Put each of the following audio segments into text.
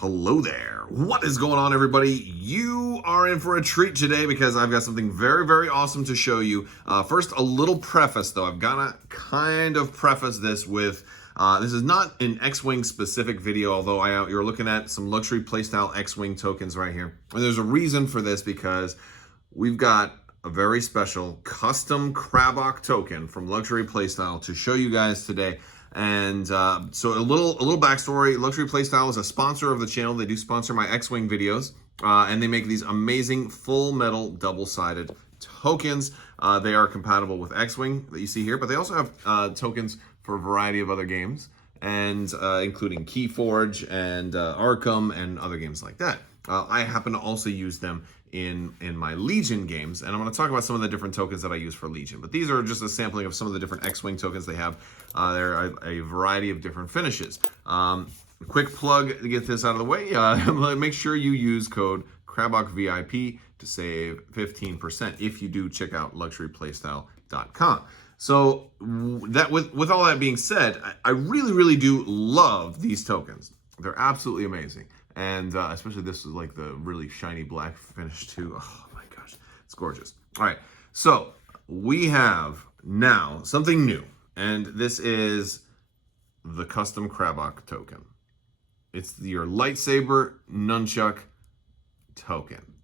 Hello there. What is going on, everybody? You are in for a treat today because I've got something very, very awesome to show you. First, a little preface, though. I've got to kind of preface this with this is not an X-Wing specific video, although you're looking at some luxury playstyle X-Wing tokens right here. And there's a reason for this because we've got a very special custom Crabbok token from Luxury Playstyle to show you guys today. And so a little backstory. Luxury Playstyle is a sponsor of the channel. They do sponsor my X-Wing videos, and they make these amazing full metal double-sided tokens. They are compatible with X-Wing that you see here, but they also have tokens for a variety of other games, and including Keyforge and Arkham and other games like that. I happen to also use them in my Legion games, and I'm going to talk about some of the different tokens that I use for Legion. But these are just a sampling of some of the different X-Wing tokens they have. There are a variety of different finishes. Quick plug to get this out of the way. Make sure you use code CrabbokVIP to save 15% if you do check out luxuryplaystyle.com. So that with all that being said, I really do love these tokens. They're absolutely amazing. And especially this is like the really shiny black finish too. Oh my gosh, it's gorgeous. All right, so we have now something new, and this is the custom Crabbok token. It's your lightsaber nunchuck token.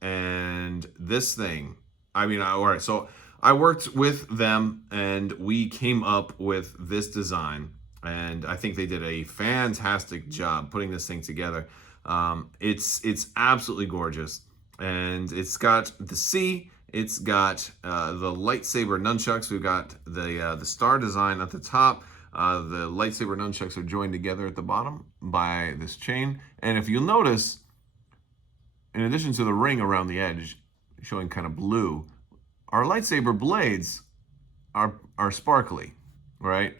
And this thing, all right, so I worked with them and we came up with this design. And I think they did a fantastic job putting this thing together. It's absolutely gorgeous, and it's got the C. It's got the lightsaber nunchucks. We've got the star design at the top. The lightsaber nunchucks are joined together at the bottom by this chain. And if you'll notice, in addition to the ring around the edge showing kind of blue, our lightsaber blades are sparkly, right?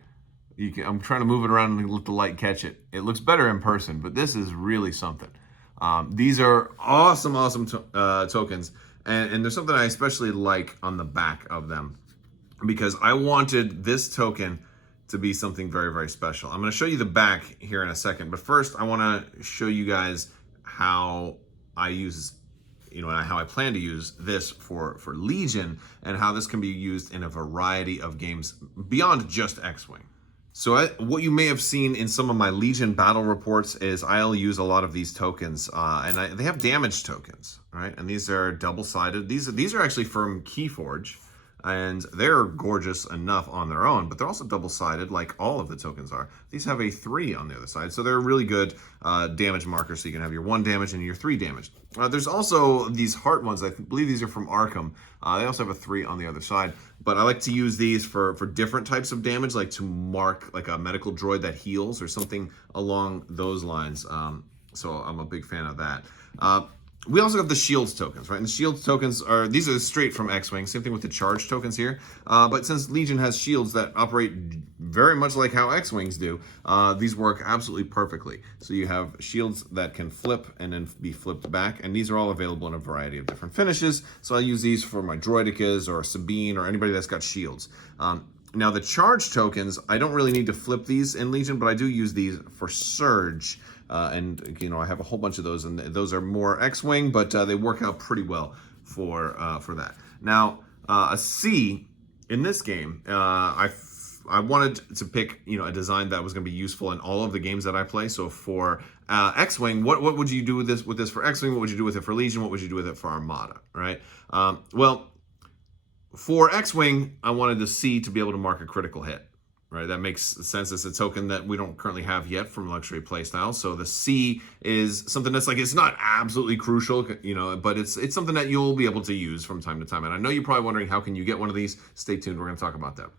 I'm trying to move it around and let the light catch it. It looks better in person, but this is really something. These are awesome tokens, and there's something I especially like on the back of them because I wanted this token to be something very, very special. I'm going to show you the back here in a second, but first I want to show you guys how I use, how I plan to use this for Legion and how this can be used in a variety of games beyond just X-Wing. So what you may have seen in some of my Legion battle reports is I'll use a lot of these tokens, and they have damage tokens, right? And these are double-sided. These are actually from Keyforge, and they're gorgeous enough on their own, but they're also double-sided like all of the tokens are. These have a 3 on the other side, so they're really good damage markers, so you can have your 1 damage and your 3 damage. There's also these heart ones. I believe these are from Arkham. They also have a 3 on the other side, but I like to use these for different types of damage, like to mark like a medical droid that heals or something along those lines. So I'm a big fan of that. We also have the shields tokens, right? And the shields tokens these are straight from X-Wing. Same thing with the charge tokens here. But since Legion has shields that operate very much like how X-Wings do, these work absolutely perfectly. So you have shields that can flip and then be flipped back. And these are all available in a variety of different finishes. So I use these for my droidicas or Sabine or anybody that's got shields. Now the charge tokens, I don't really need to flip these in Legion, but I do use these for Surge. And I have a whole bunch of those, and those are more X-Wing, but they work out pretty well for that. Now, a C in this game, I wanted to pick a design that was going to be useful in all of the games that I play. So for X-Wing, what would you do with this for X-Wing? What would you do with it for Legion? What would you do with it for Armada? Right? Well, for X-Wing, I wanted the C to be able to mark a critical hit. Right, that makes sense. It's a token that we don't currently have yet from Luxury Playstyle. So the C is something that's like, it's not absolutely crucial, but it's something that you'll be able to use from time to time. And I know you're probably wondering, how can you get one of these? Stay tuned, we're going to talk about that.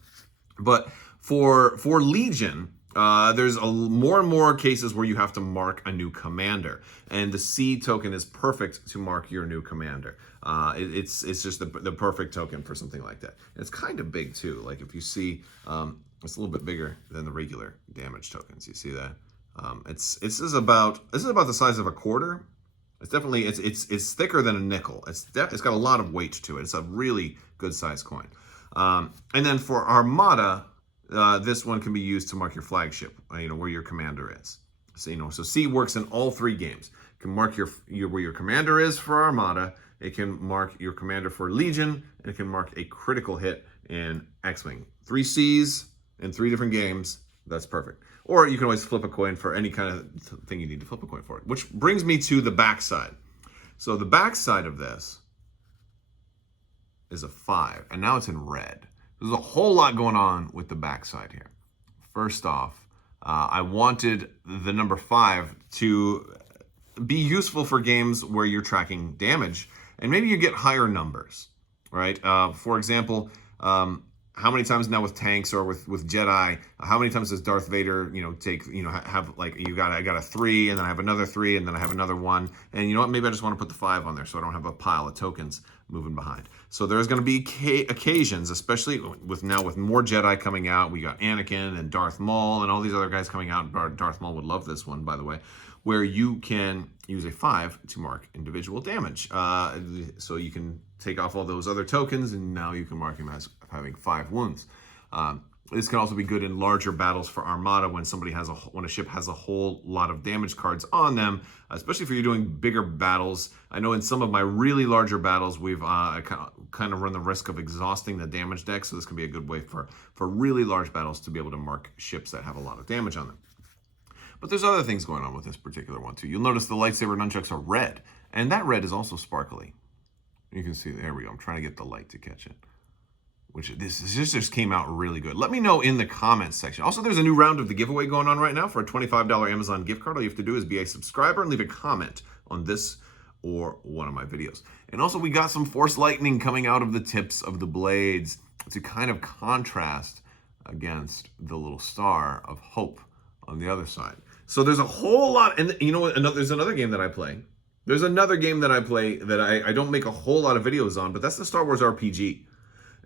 But for Legion, there's more and more cases where you have to mark a new commander, and the C token is perfect to mark your new commander. It's just the perfect token for something like that. And it's kind of big too. Like if you see, it's a little bit bigger than the regular damage tokens. You see that? This is about the size of a quarter. It's definitely it's thicker than a nickel. It's got a lot of weight to it. It's a really good size coin. And then for Armada, this one can be used to mark your flagship, where your commander is. So C works in all 3 games. It can mark where your commander is for Armada. It can mark your commander for Legion, and it can mark a critical hit in X-Wing. 3 Cs in 3 different games. That's perfect. Or you can always flip a coin for any kind of thing you need to flip a coin for. Which brings me to the backside. So the backside of this is a 5, and now it's in red. There's a whole lot going on with the backside here. First off, I wanted the number 5 to be useful for games where you're tracking damage, and maybe you get higher numbers, right? For example, how many times now with tanks or with Jedi, how many times does Darth Vader, take, have like, I got a 3, and then I have another 3, and then I have another 1, and you know what, maybe I just want to put the 5 on there so I don't have a pile of tokens moving behind. So there's going to be occasions, especially with more Jedi coming out. We got Anakin and Darth Maul and all these other guys coming out. Darth Maul would love this one, by the way, where you can use a 5 to mark individual damage. So you can take off all those other tokens, and now you can mark him as having 5 wounds. This can also be good in larger battles for Armada when when a ship has a whole lot of damage cards on them, especially if you're doing bigger battles. I know in some of my really larger battles, we've kind of run the risk of exhausting the damage deck, so this can be a good way for really large battles to be able to mark ships that have a lot of damage on them. But there's other things going on with this particular one too. You'll notice the lightsaber nunchucks are red, and that red is also sparkly. You can see, there we go. I'm trying to get the light to catch it. This just came out really good. Let me know in the comments section. Also, there's a new round of the giveaway going on right now for a $25 Amazon gift card. All you have to do is be a subscriber and leave a comment on this or one of my videos. And also, we got some Force lightning coming out of the tips of the blades to kind of contrast against the little star of hope on the other side. So there's a whole lot, and you know what? There's another game that I play. There's another game that I play that I don't make a whole lot of videos on, but that's the Star Wars RPG.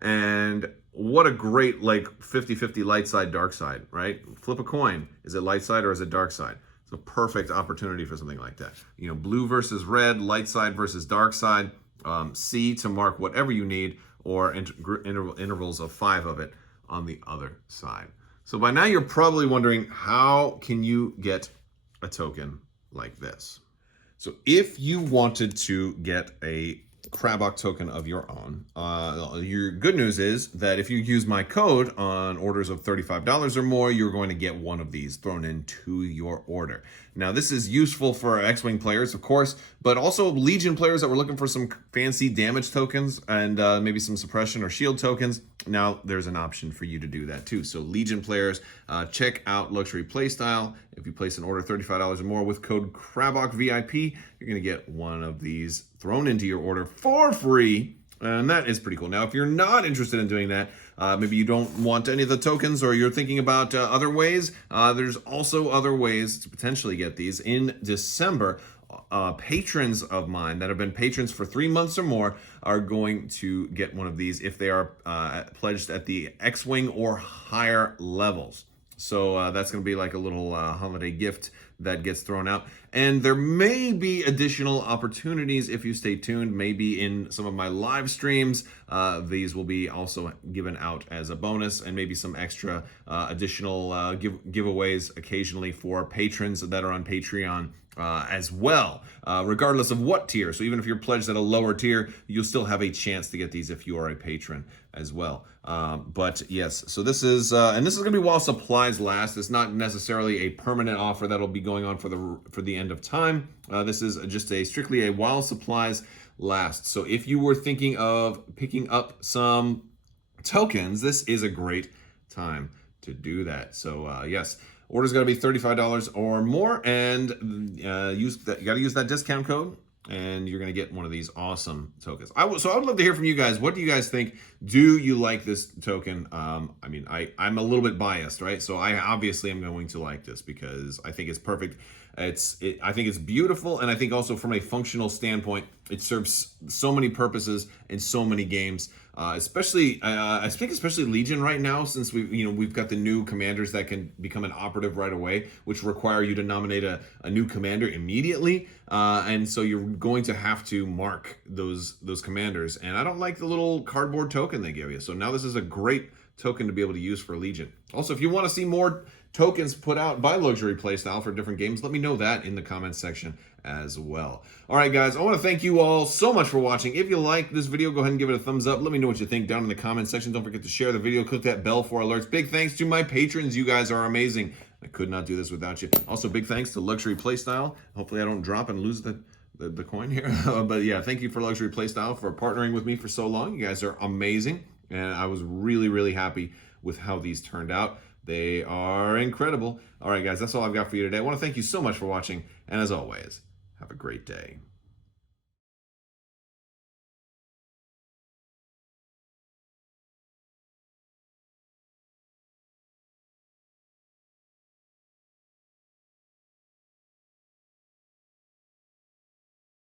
And what a great, like, 50-50 light side, dark side, right? Flip a coin. Is it light side or is it dark side? It's a perfect opportunity for something like that. Blue versus red, light side versus dark side, C to mark whatever you need, or intervals of 5 of it on the other side. So by now you're probably wondering, how can you get a token like this? So if you wanted to get a Crabbok token of your own, your good news is that if you use my code on orders of $35 or more, you're going to get one of these thrown into your order. Now, this is useful for X-Wing players, of course, but also Legion players that were looking for some fancy damage tokens and maybe some suppression or shield tokens. Now, there's an option for you to do that too. So Legion players, check out Luxury Playstyle. If you place an order $35 or more with code CrabbokVIP, you're going to get one of these thrown into your order for free. And that is pretty cool. Now, if you're not interested in doing that, maybe you don't want any of the tokens, or you're thinking about other ways, there's also other ways to potentially get these. In December, patrons of mine that have been patrons for 3 months or more are going to get one of these if they are pledged at the X-Wing or higher levels. So that's going to be like a little holiday gift that gets thrown out. And there may be additional opportunities if you stay tuned. Maybe in some of my live streams, these will be also given out as a bonus, and maybe some extra additional giveaways occasionally for patrons that are on Patreon as well, regardless of what tier. So even if you're pledged at a lower tier, you'll still have a chance to get these if you are a patron as well. But yes, so this is, and this is going to be while supplies last. It's not necessarily a permanent offer that'll be going on for the end of time. This is just strictly a while supplies last. So if you were thinking of picking up some tokens, this is a great time to do that. So yes, order's got to be $35 or more, and you got to use that discount code, and you're going to get one of these awesome tokens. So I would love to hear from you guys. What do you guys think? Do you like this token? I mean, I'm a little bit biased, right? So I obviously am going to like this because I think it's perfect. I think it's beautiful, and I think also from a functional standpoint, it serves so many purposes in so many games. Especially Legion right now, since we've got the new commanders that can become an operative right away, which require you to nominate a new commander immediately, and so you're going to have to mark those commanders. And I don't like the little cardboard token they give you. So now this is a great token to be able to use for Legion. Also, if you want to see more tokens put out by Luxury Playstyle for different games, let me know that in the comments section as well. All right, guys, I want to thank you all so much for watching. If you like this video, go ahead and give it a thumbs up. Let me know what you think down in the comments section. Don't forget to share the video. Click that bell for alerts. Big thanks to my patrons. You guys are amazing. I could not do this without you. Also, big thanks to Luxury Playstyle. Hopefully I don't drop and lose the coin here. But yeah, thank you for Luxury Playstyle for partnering with me for so long. You guys are amazing. And I was really, really happy with how these turned out. They are incredible. All right, guys, that's all I've got for you today. I want to thank you so much for watching. And as always, have a great day.